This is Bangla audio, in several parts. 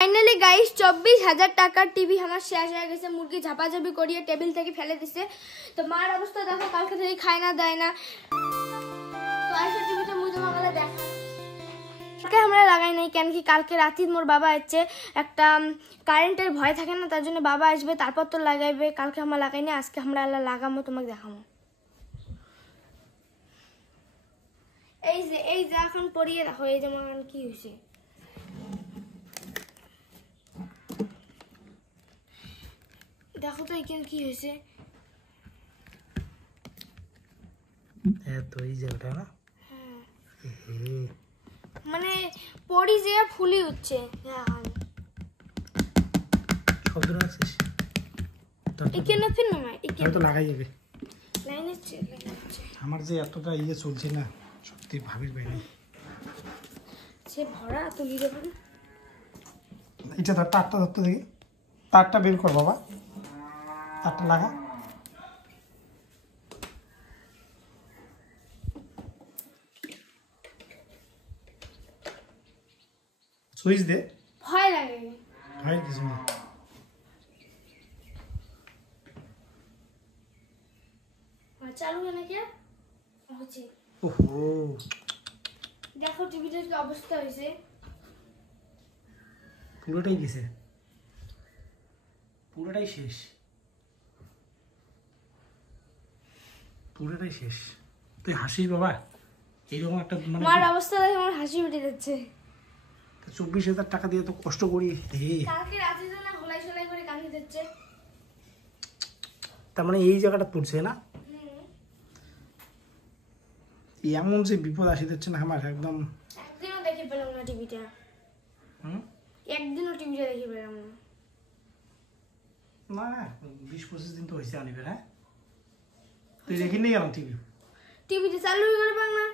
ফাইনালি গাইস 24,000 টাকার টিভি আমার শেষ হয়ে গেছে। মুরগি ঝাপাঝাপি করিয়ে টেবিল থেকে ফেলে দিছে। তো মার অবস্থা দেখো, কালকে থেকে খায় না দেয় না। তো আইসা টিভিটা মুই তোমাকে দেখ কালকে আমরা লাগাই নাই কেন কি কালকে রাতে মোর বাবা আসছে, একটা কারেন্টের ভয় থাকে না, তার জন্য বাবা আসবে তারপর তো লাগাইবে। কালকে আমরা লাগাই না, আজকে আমরা লাগামো, তোমাকে দেখাবো। এই যে এখন পরিয়ে দেখো, এই যে আমার কি হয়েছে। দেখো তো এখানে কি হয়েছে। মানে পরি যে ফুলি উঠছে। এখানে ফির না এখানে তো লাগাই যাবে। লাইনে আমার যে এতটা ইয়ে চলছে না, সত্যি ভাবির বাইরে। সে ভরা তুলি দেবো। এটা ধর, তারটা ধরতে দেখি, তারটা বের কর বাবা, তারটা লাগা। সুইচ দে। ভয় লাগে। ভয় কিছু না। চালু হয় নাকি হচ্ছে। ওহো, দেখো টিভিটার কি অবস্থা হয়েছে। পুরোটাই গেছে, পুরোটাই শেষ, পুরোটাই শেষ। তুই হাসিস বাবা, এইরকম একটা মার অবস্থা দেখে আমার হাসি উঠে যাচ্ছে। 24,000 টাকা দিয়ে তো কষ্ট করি। কালকে রাতে তো না হোলাই সোলাই করে কান্দি দিচ্ছে। তার মানে এই জায়গাটা পড়ছে না, এমন যে বিপদ আসি দিচ্ছে না আমার একদম। একদিনও দেখে পেলাম না টিভিটা। একদিনও টিভিটা দেখে পেলাম না। না 20-25 দিন তো হয়েছে আনিবে। হ্যাঁ, তুই দেখি নিয়ে গেলাম টিভিটা চালু করে পাং না।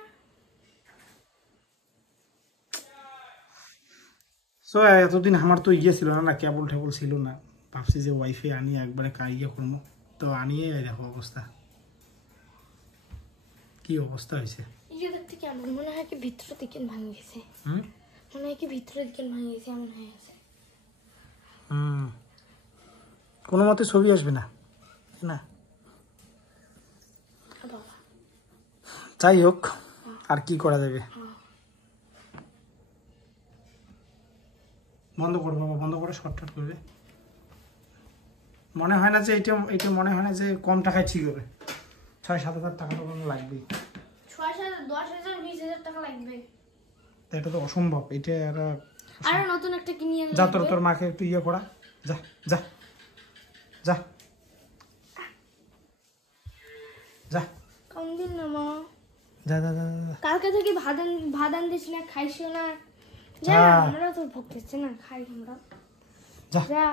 সো এতদিন আমার তো ইয়ে ছিল না, কেবল টেবল ছিল না। ভাবছি যে ওয়াইফাই আনিয়ে একবারে ইয়ে করবো, তো আনিয়ে দেখো অবস্থা কি অবস্থা হয়েছে। ইয়ে দেখতে কেমন মনে হয় কি ভিতরে দিকে ভাঙে গেছে। মনে হয় কি ভিতরে দিকে ভাঙে গেছে এমন হয়ে গেছে। কোনো মতে ছবি আসবে না না। যাই হোক, আর কি করা যাবে। বন্ধ করো বাবা, বন্ধ করে শর্টকাট করবে। মনে হয় না যে এটা মনে হয় না যে কম টাকায় ঠিক হবে। 6-7 হাজার টাকা তো লাগবেই। 6,000, 10,000, 20,000 টাকা লাগবে। এটা তো অসম্ভব। এটা আর নতুন একটা কিনে আনলে যা, তোর মাকে একটু ইয়ে করা। যা যা যা যা। কম দিন না মা। যা যা যা। কালকে থেকে ভাত আনতেছি না, খাইছো না। যা, আমরা তো ভুগতেছি না, খাই আমরা। যা যা।